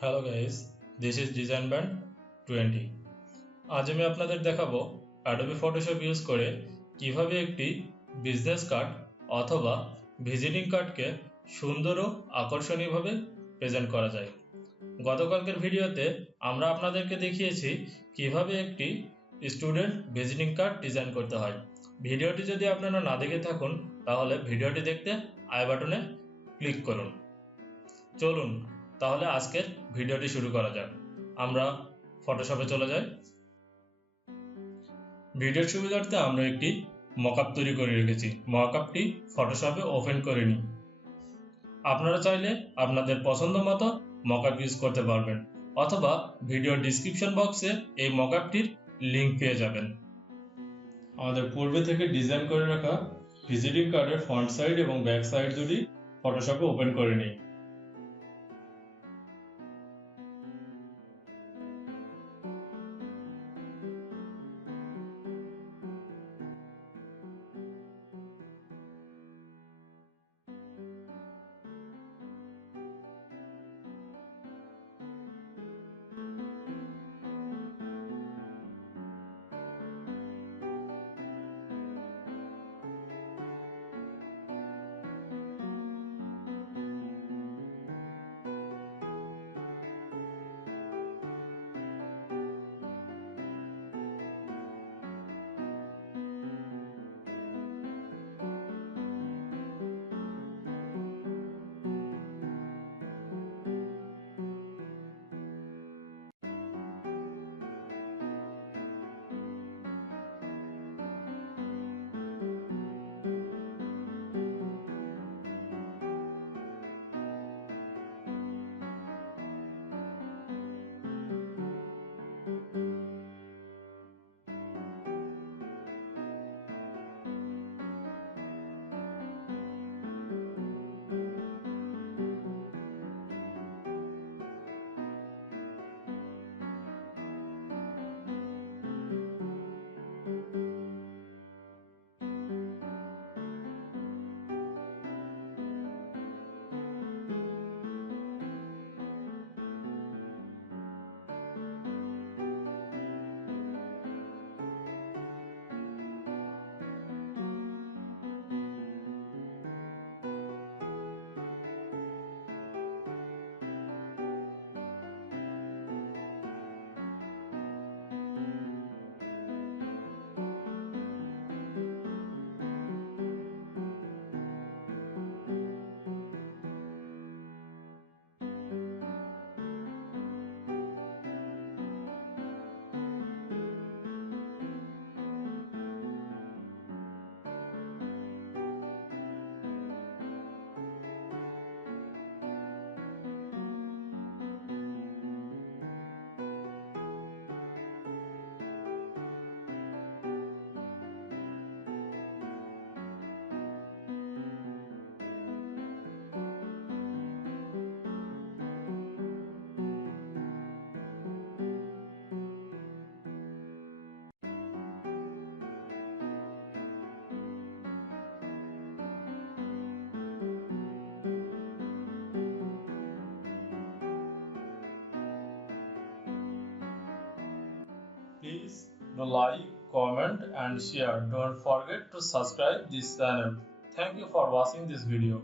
Hello guys, this is design band 20। আজ আমি আপনাদের দেখাবো অ্যাডোবি ফটোশপ ইউজ করে কিভাবে একটি বিজনেস কার্ড অথবা ভিজিটিং কার্ডকে সুন্দর ও আকর্ষণীয়ভাবে প্রেজেন্ট করা যায়। গতকালকের ভিডিওতে আমরা আপনাদেরকে দেখিয়েছি কিভাবে একটি স্টুডেন্ট ভিজিটিং কার্ড ডিজাইন করতে হয়। ভিডিওটি যদি আপনারা না দেখে থাকুন তাহলে ভিডিওটি দেখতে আই বাটনে ক্লিক করুন। চলুন তাহলে আজকের ভিডিওটি শুরু করা যাক। আমরা ফটোশপে চলে যাই। ভিডিওর সুবিধার্থে আমরা একটি মকআপ তৈরি করে রেখেছি। মকআপটি ফটোশপে ওপেন করে নিই। আপনারা চাইলে আপনাদের পছন্দ মতো মকআপ ইউজ করতে পারবেন অথবা ভিডিওর ডিসক্রিপশন বক্সে এই মকআপটির লিঙ্ক পেয়ে যাবেন। আমাদের পূর্বে থেকে ডিজাইন করে রাখা ভিজিটিং কার্ডের ফ্রন্ট সাইড এবং ব্যাক সাইড দুটি ফটোশপে ওপেন করে নিই। Please like, comment and share. Don't forget to subscribe this channel. Thank you for watching this video.